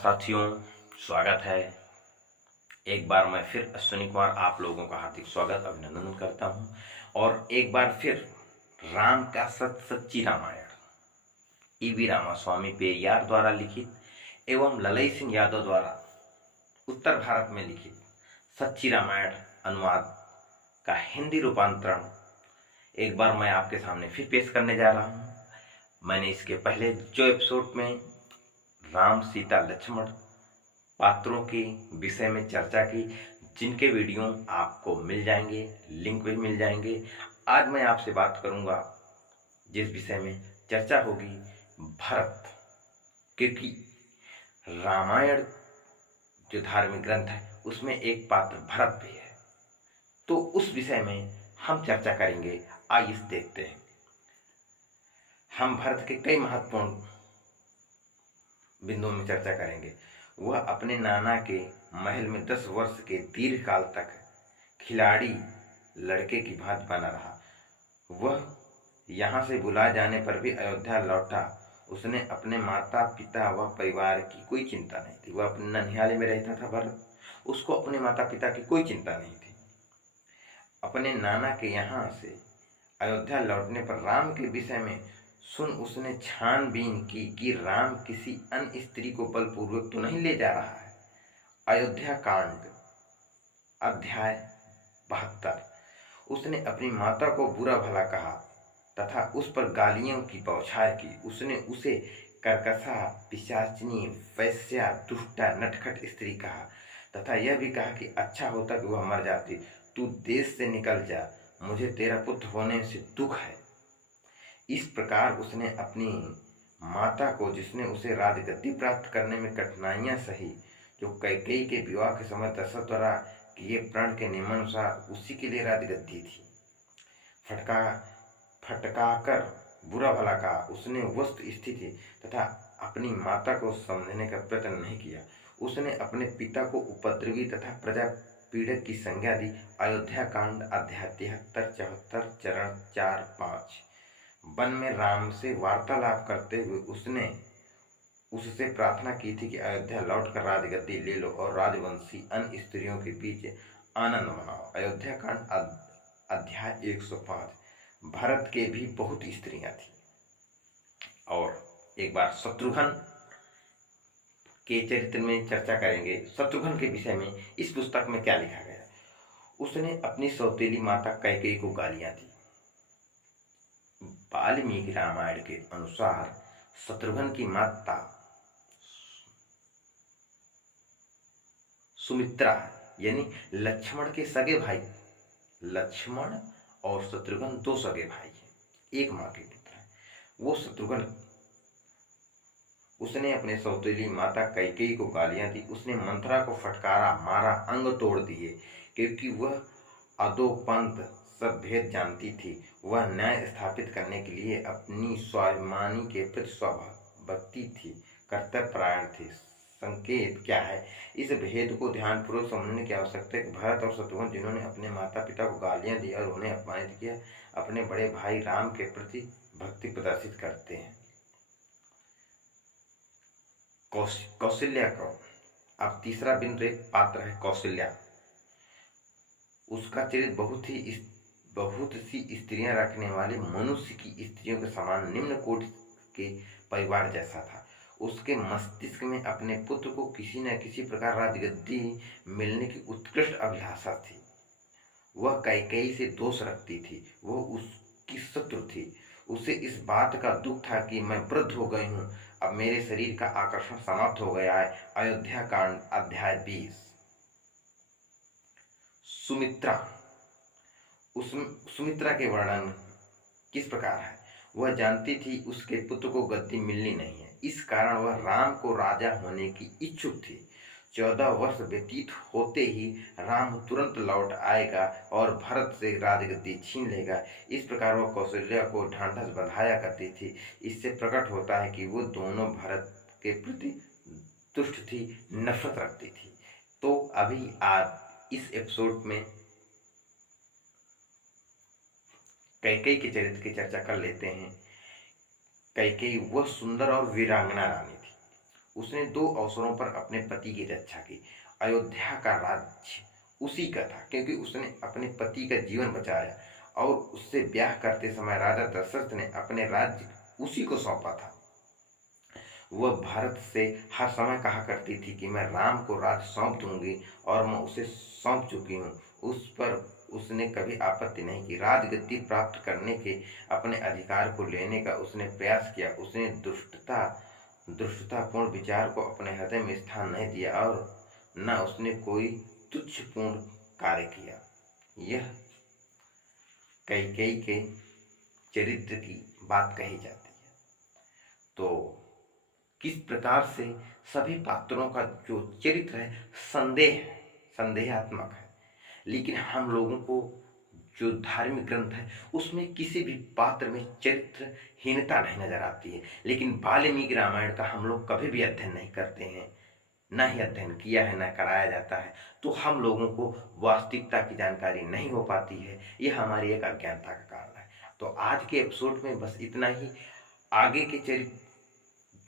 साथियों, स्वागत है। एक बार मैं फिर अश्विनी कुमार आप लोगों का हार्दिक स्वागत अभिनंदन करता हूं। और एक बार फिर राम का सच्ची रामायण ईवी रामास्वामी पेरियार द्वारा लिखित एवं ललई सिंह यादव द्वारा उत्तर भारत में लिखित सच्ची रामायण अनुवाद का हिंदी रूपांतरण एक बार मैं आपके सामने फिर पेश करने जा रहा हूं। मैंने इसके पहले जो एपिसोड में राम सीता लक्ष्मण पात्रों के विषय में चर्चा की, जिनके वीडियो आपको मिल जाएंगे, लिंक भी मिल जाएंगे। आज मैं आपसे बात करूंगा जिस विषय में चर्चा होगी भरत, क्योंकि रामायण जो धार्मिक ग्रंथ है उसमें एक पात्र भरत भी है, तो उस विषय में हम चर्चा करेंगे। आइए देखते हैं। हम भरत के कई महत्वपूर्ण बिंदुओं में चर्चा करेंगे। वह अपने नाना के महल में 10 वर्ष के दीर्घ काल तक खिलाड़ी लड़के की भांति बना रहा। वह यहाँ से बुला जाने पर भी अयोध्या लौटा। उसने अपने माता पिता व परिवार की कोई चिंता नहीं थी। वह अपने ननिहाल में रहता था भरत, उसको अपने माता पिता की कोई चिंता नहीं थी। अपने नाना के यहाँ से अयोध्या लौटने पर राम के विषय में सुन उसने छानबीन की कि राम किसी अन्य स्त्री को बलपूर्वक तो नहीं ले जा रहा है। अयोध्या कांड अध्याय 72। उसने अपनी माता को बुरा भला कहा तथा उस पर गालियों की बौछार की। उसने उसे कर्कशा, पिशाचिनी, वैश्या, दुष्टा, नटखट स्त्री कहा तथा यह भी कहा कि अच्छा होता कि वह मर जाती। तू देश से निकल जा, मुझे तेरा पुत्र होने से दुख है। इस प्रकार उसने अपनी माता को, जिसने उसे राजगद्दी प्राप्त करने में कठिनाइयां सही, जो कैकेयी के विवाह के समय दशरथ द्वारा किए प्रण के नियमानुसार उसी के लिए राजगद्दी थी, फटकार बुरा भला कहा। उसने वस्तु स्थिति तथा अपनी माता को समझने का प्रयत्न नहीं किया। उसने अपने पिता को उपद्रवी तथा प्रजा पीड़क की संज्ञा दी। अयोध्या कांड अध्याय 73, 74, चरण 4-5। वन में राम से वार्तालाप करते हुए उसने उससे प्रार्थना की थी कि अयोध्या लौटकर राजगद्दी ले लो और राजवंशी अन्य स्त्रियों के बीच आनंद मनाओ। अयोध्या कांड अध्याय 105। भरत के भी बहुत स्त्रियां थी। और एक बार शत्रुघ्न के चरित्र में चर्चा करेंगे। शत्रुघ्न के विषय में इस पुस्तक में क्या लिखा गया। उसने अपनी सौतेली माता कैकेयी को गालियां दी। वाल्मीकि रामायण के अनुसार शत्रुघ्न की माता सुमित्रा यानी लक्ष्मण के सगे भाई, लक्ष्मण और शत्रुघ्न 2 सगे भाई हैं, एक मां के पुत्र हैं। वो शत्रुघ्न, उसने अपने सौतेली माता कैकेयी को गालियां दी। उसने मंथरा को फटकारा, मारा, अंग तोड़ दिए, क्योंकि वह अधोपंथ सब भेद जानती थी। वह न्याय स्थापित करने के लिए अपनी स्वाभिमानी के प्रति स्वभक्ति थी, कर्तव्यपरायण थी। संकेत क्या है, इस भेद को ध्यानपूर्वक समझने की आवश्यकता है कि भरत और शत्रुघ्न, जिन्होंने अपने माता पिता को गालियां दी और उन्हें अपमानित किया, अपने बड़े भाई राम के प्रति भक्ति प्रदर्शित करते हैं। कौशल्या को अब तीसरा बिंदु एक पात्र है कौशल्या। उसका चरित्र बहुत सी स्त्रियां रखने वाले मनुष्य की स्त्रियों के समान निम्न कोटि के परिवार जैसा था। उसके मस्तिष्क में अपने पुत्र को किसी न किसी प्रकार राजगद्दी मिलने की उत्कृष्ट अभिलाषा थी। वह कैकेयी से दोष रखती थी, वह उसकी शत्रु थी। उसे इस बात का दुख था कि मैं वृद्ध हो गई हूँ, अब मेरे शरीर का आकर्षण समाप्त हो गया है। अयोध्या कांड अध्याय 20। सुमित्रा के वर्णन किस प्रकार है। वह जानती थी उसके पुत्र को गद्दी मिलनी नहीं है, इस कारण वह राम को राजा होने की इच्छुक थी। 14 वर्ष व्यतीत होते ही राम तुरंत लौट आएगा और भरत से राजगद्दी छीन लेगा। इस प्रकार वह कौशल्या को ढांढस बंधाया करती थी। इससे प्रकट होता है कि वो दोनों भरत के प्रति तुष्ट थी, नफरत रखती थी। तो अभी आप इस एपिसोड में कैकेयी के चरित्र की चर्चा कर लेते हैं। कैकेयी वह सुंदर और वीरांगना रानी थी। उसने 2 अवसरों पर अपने पति की रक्षा की। अयोध्या का राज्य उसी का था, क्योंकि उसने अपने पति का जीवन बचाया और उससे ब्याह करते समय राजा दशरथ ने अपने राज्य उसी को सौंपा था। वह भारत से हर समय कहा करती थी कि मैं राम को राज्य सौंप दूंगी, और मैं उसे सौंप चुकी हूँ। उस पर उसने कभी आपत्ति नहीं की। राजगद्दी प्राप्त करने के अपने अधिकार को लेने का उसने प्रयास किया। उसने दुष्टतापूर्ण विचार को अपने हृदय में स्थान नहीं दिया, और न उसने कोई तुच्छपूर्ण कार्य किया। यह कैकेयी के चरित्र की बात कही जाती है। तो किस प्रकार से सभी पात्रों का जो चरित्र है संदेहात्मक है, लेकिन हम लोगों को जो धार्मिक ग्रंथ है उसमें किसी भी पात्र में चरित्रहीनता नहीं नजर आती है। लेकिन वाल्मीकि रामायण का हम लोग कभी भी अध्ययन नहीं करते हैं, न ही अध्ययन किया है, न कराया जाता है, तो हम लोगों को वास्तविकता की जानकारी नहीं हो पाती है। यह हमारी एक अज्ञानता का कारण है। तो आज के एपिसोड में बस इतना ही। आगे के चरित्र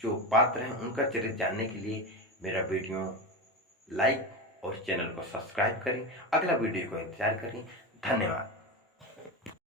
जो पात्र हैं उनका चरित्र जानने के लिए मेरा वीडियो लाइक और चैनल को सब्सक्राइब करें। अगला वीडियो को इंतजार करें। धन्यवाद।